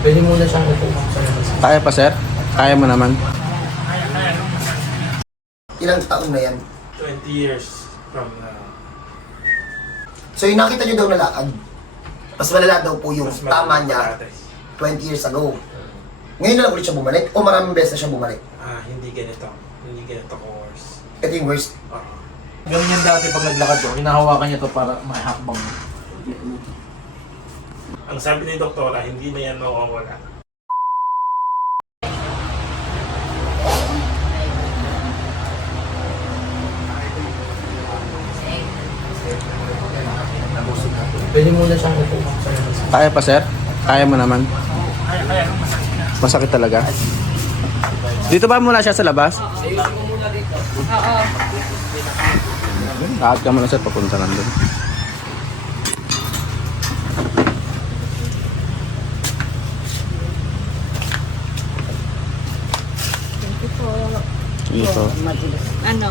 Pwede muna siyang upo sa labas. Kaya pa, sir? Kaya mo naman. Ilang taon na yan? 20 years from now. So yung nakita nyo daw na lakad, mas malala daw po yung Mas tama niya patatas. 20 years ago. Ngayon na lang ulit siya bumalik o maraming beses na siya bumalik? Ah, hindi ganito. Hindi ganito course. Ito yung worst. Oo. Ganyan dati pag naglakad ko, hinahawakan niya to para mahakbang. Ang sabi ni doktora, hindi na yan mawawala. Pwede muna siyang upo. Kaya pa, sir? Kaya mo naman. Masakit talaga. Dito ba muna siya sa labas? Lahat ka muna, sir, papunta nandun. Dito. Ano?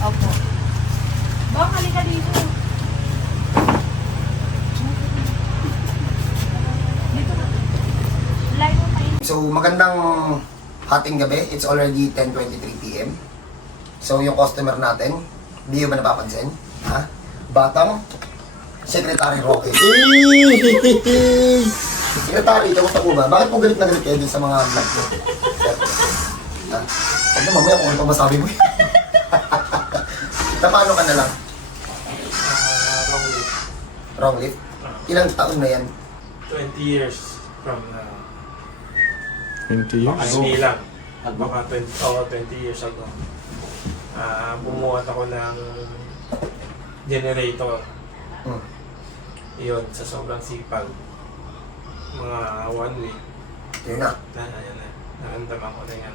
Opo. Baka halika dito. So magandang hating gabi. It's already 10.23 p.m. So yung customer natin, hindi ba napapansin? Ha? Batang Secretary Roque. Secretary, kamusta po ba? Bakit po galit na galit kayo dun sa mga vlog ko? Ha? Huwag na mamaya kung ano pa masabi mo. na paano ka na lang? Ah, wrong way. Wrong lift? Ilang taon na yan? 20 years from now. 20 Baka hindi lang. Baka 20, oh, 20 years ago. Ah, bumuhat ako ng generator. Hmm. Iyon, sa sobrang sipag. Mga one week. Yun na. Na, ayan na. Naramdaman ko na yan.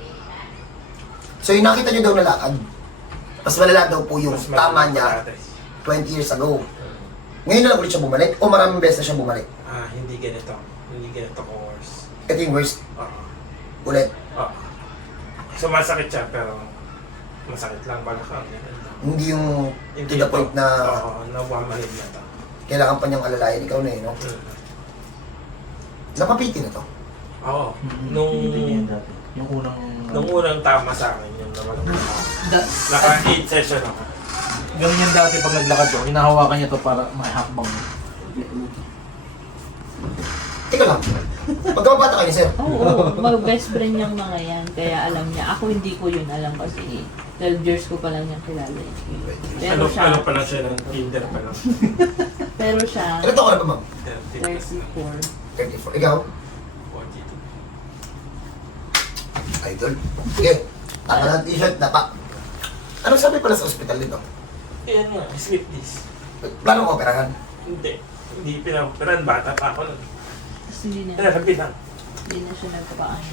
So yung nakita nyo daw na lakad, mas malala daw po yung tama niya patatas. 20 years ago. Ngayon na lang ulit siya bumalik o maraming beses na siya bumalik. Ah, hindi ganito. Hindi ganito course. Ito yung worst. Oo. Ulit. Oo. Sumasakit siya pero masakit lang balakang. Ganun lang. Hindi yung to the ito. point na Oo, nawamahin na to. kailangan pa niyang alalayan. Ikaw na eh, no? Mm. Napapiti na to. Oo. Nung, Yung unang... nung unang tama sa akin yung nawalang Da- Naka 8 session ako. Ganyan dati pag naglakad ko, hinahawakan niya to para mahakbang. Ikaw lang. Magkabata kayo ni sir. Oo, mag-best friend niyang mga yan. Kaya alam niya. Ako hindi ko yun alam kasi 12 years ko pa lang niyang kilala. eh. Pero Ano, siya, ano pa lang siya ng Tinder pa lang. pero siya, Ano to ka na ba, ma'am? 30 plus na. 34. 34. Ikaw? Idol. Sige. Taka ng t-shirt na pa. Anong sabi pala sa ospital dito? Eh ano nga, sleep this. Planong operahan. Hindi. Hindi pinaperan, bata pa ako nun. Tapos hindi na, Therapy lang. hindi na siya nagpapaano.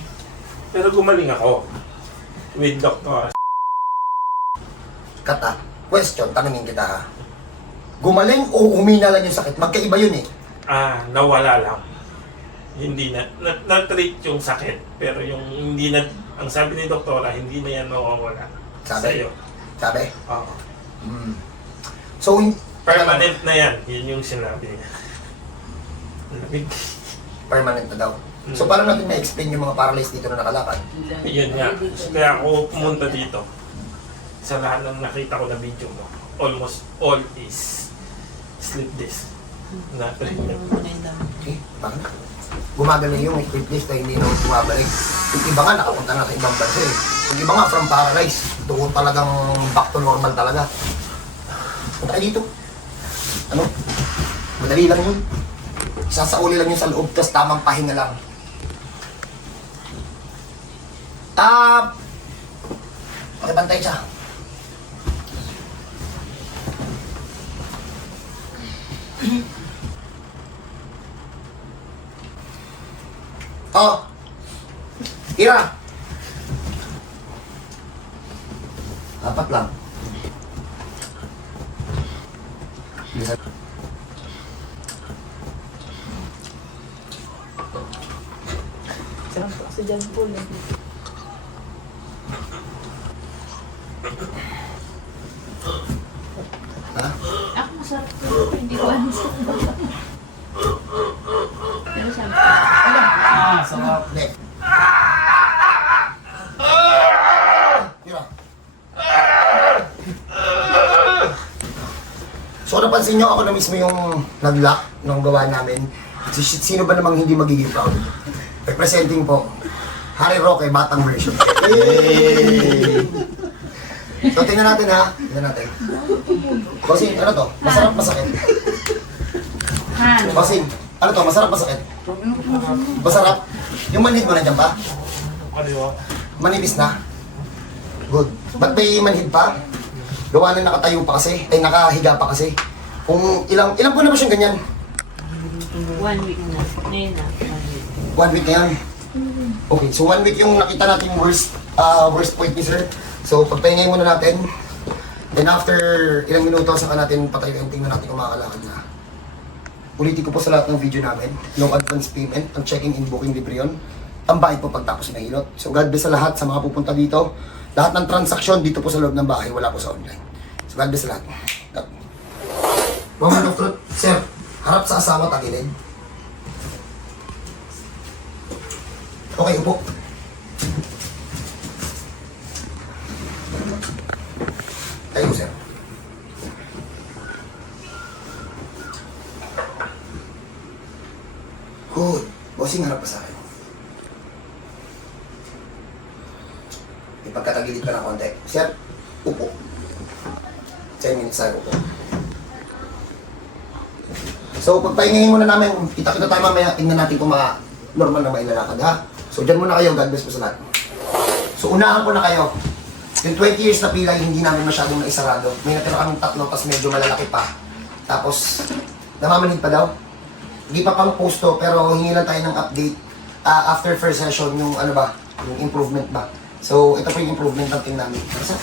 Pero gumaling ako. With doctor. Kata. Question, tanungin kita ha. Gumaling o humina lang yung sakit? Magkaiba yun eh. Ah, nawala lang. Hindi na, na, na-treat yung sakit. Pero yung hindi na, ang sabi ni doktora, hindi na yan mawawala. Sabi? Sa'yo. Sabi? Oo. Hmm. So, hin- Permanent na yan. Yun yung sinabi niya. Lamig. permanent na daw. Mm. So, paano natin ma-explain yung mga paralyzed dito na nakalakad? Yun nga. Kaya ako pumunta dito. Sa lahat ng nakita ko na video mo, almost all is sleep disc. Na yung maganda mo? Eh, bakit? Gumagano yung list na hindi na bumabalik. Yung iba nga, nakapunta na sa ibang bansa eh. Yung iba nga, from paralyzed, doon talagang back to normal talaga. Punta kayo dito. Ano? Madali lang yun. Sasauli lang yun sa loob, tapos tamang pahinga lang. Ah, pakibantay siya. Oh. Ira. Apat lang. Bisa. Kasi dyan po lang. Ha? Ako masarap to. Hindi ko alam sarap. Hindi. Tira. So napansin nyo ako na mismo yung nag-lock nung gawa namin. Si, sino ba namang hindi magiging proud? Representing po, Harry Roque, batang version. Yay! So tingnan natin ha. Tingnan natin. Bossing, ano to? Masarap masakit. Bossing, ano to? Masarap masakit. Masarap. Yung manhid mo nandiyan pa? Kaliwa. Manipis na? Good. Ba't may manhid pa? Gawa na nakatayo pa kasi, ay nakahiga pa kasi. Kung ilang, ilang po na ba siyang ganyan? One week na. Ngayon na. One week. One week na yan. Okay, so one week yung nakita natin worst, uh, worst point ni sir. So pagpahingay muna natin. Then after ilang minuto, saka natin patayo yung tingnan natin kung makakalakad na. Ulitin ko po sa lahat ng video namin, no advance payment, ang checking in booking libre yun. Ang po pagtapos ng hilot. So God bless sa lahat, sa mga pupunta dito. Lahat ng transaksyon dito po sa loob ng bahay, wala po sa online. So God bless sa lahat. God. Moment of truth, sir, harap sa asawa tagilid. Okay, upo. Tayo, sir. Good. Bossing, harap ka sa akin. May pagkatagilid ka ng konti. Sir, upo. 10 minutes tayo upo. So, pagpahingahin muna namin, kita-kita tayo mamaya, tingnan natin kung mga normal na mailalakad ha. So, dyan muna kayo, God bless po sa lahat. So, unahan ko na kayo. Yung 20 years na pilay, hindi namin masyadong naisarado. May natira kaming tatlo, tapos medyo malalaki pa. Tapos, namamanid pa daw. Hindi pa pang posto, pero hingi lang tayo ng update ah, after first session, yung ano ba, yung improvement ba. So, ito po yung improvement ng team namin. Kasi,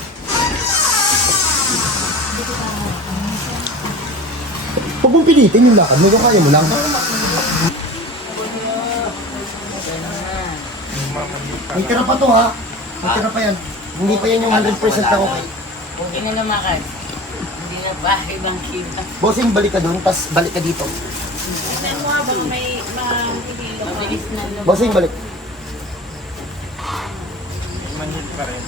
Huwag mong pilitin yung lakad mo kung kaya mo lang. May tira pa to ha. May tira pa yan. Hindi pa yan yung 100% na okay. Okay na lumakad. Hindi na ba ibang kita. Bossing, balik ka doon, tas balik ka dito. May mabilis na lumakad. Bossing, balik. Pa rin.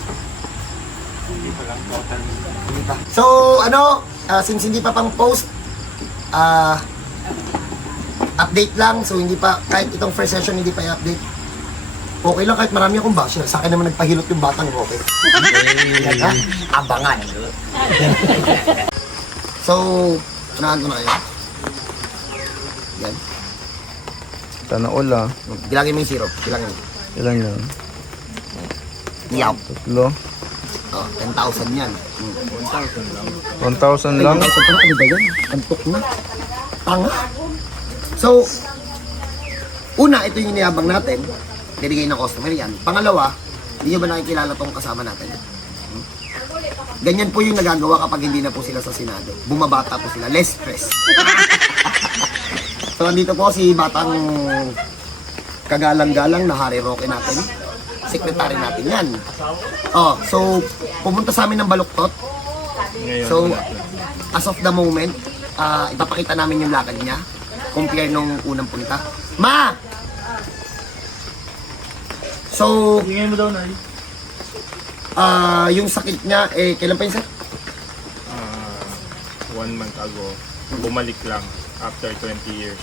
Hindi pa lang total. Hindi pa. So, ano, ah, since hindi pa pang post, ah, update lang. So, hindi pa, kahit itong first session, hindi pa i-update. Okay lang kahit marami akong basher. Sa akin naman nagpahilot yung batang okay. Yan, ha? Abangan. so, unahan ko na kayo. Yan. Sana all ah. Bilangin mo yung syrup. Bilangin mo. Ilan yan? Yaw. Tatlo. Oh, 10,000 yan. Hmm. 1,000 lang. Ay, pang ano ba yan? Antok na. Tanga. So, una, ito yung iniyabang natin. Binigay ng customer yan. Pangalawa, hindi nyo ba nakikilala tong kasama natin? Hmm? Ganyan po yung nagagawa kapag hindi na po sila sa Senado. Bumabata po sila. Less stress. so, andito po si batang kagalang-galang na Harry Roque natin. Secretary natin yan. Oh, so, pumunta sa amin ng baluktot. So, as of the moment, ah ipapakita namin yung lakad niya compare nung unang punta. Ma! So, Tingin mo daw na ah yung sakit niya, eh, kailan pa yun, sir? uh, one month ago, bumalik lang after 20 years.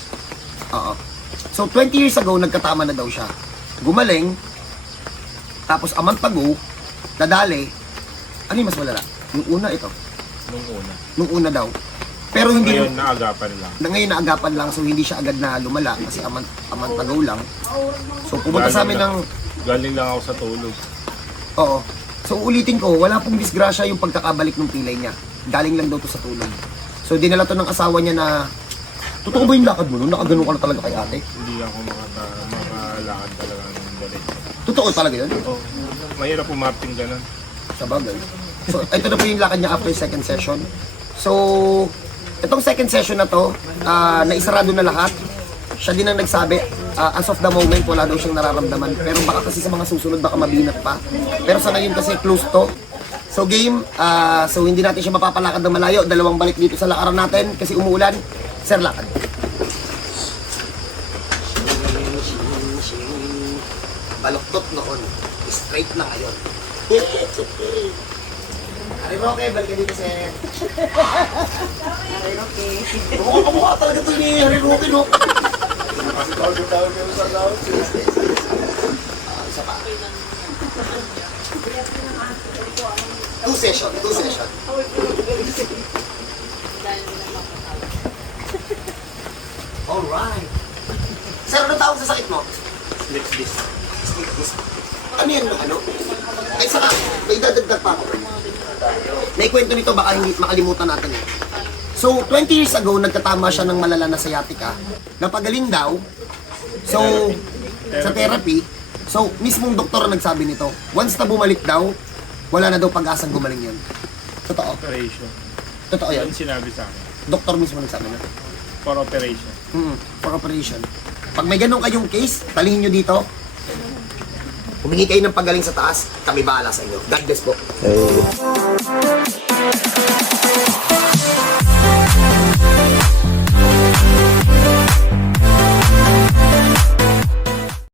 Oo. So, 20 years ago, nagkatama na daw siya. Gumaling, tapos a month ago, nadali, ano yung mas malala? Yung una ito, Nung una. nung una daw. Pero hindi, Ngayon, naagapan lang. na ngayon naagapan lang, so hindi siya agad na lumala kasi a month, a month ago lang. So, pumunta sa amin ng Galing lang ako sa tulog. Oo. So ulitin ko, wala pong disgrasya yung pagkakabalik ng pilay niya. Galing lang daw to sa tulog. So dinala to ng asawa niya na, totoo ba yung lakad mo nun? Nakaganon ka na talaga kay ate? Hindi ako makata, makalakad talaga ng galit. Totoo talaga yun? Oh, mahirap umapting ganun. Sa bagay. So ito na po yung lakad niya after second session. So, itong second session na to, ah, naisarado na lahat. Siya din ang nagsabi, ah, as of the moment, wala daw siyang nararamdaman. Pero baka kasi sa mga susunod, baka mabinat pa. Pero sa ngayon kasi close to. So game, ah, so hindi natin siya mapapalakad ng malayo. Dalawang balik dito sa lakaran natin kasi umuulan. Sir, lakad. baloktot noon. Straight na ngayon. Ari mo, okay, balik ka dito, sir. Ari, okay. Mukha kamukha talaga ito ni Harry Roque, no? Ah, isa pa. Two session, two session. Alright. Sir, ano tawag sa sakit mo? Slip disc. Sleep disc. Ano yan, ano? Ay, saka, may dadagdag pa ako. Naikwento nito, baka hindi makalimutan natin eh. So, 20 years ago, nagkatama siya ng malala na sciatica. Napagaling daw. So, sa therapy, so, mismong doktor ang nagsabi nito. Once na bumalik daw, wala na daw pag-asang gumaling yun. Totoo. Operation. Totoo yan. Yan sinabi sa akin. Doktor mismo nagsabi na for operation. Mm, for operation. Pag may ganun kayong case, talingin nyo dito. Humingi kayo ng pagaling sa taas, kami bala sa inyo. God bless po. Hey.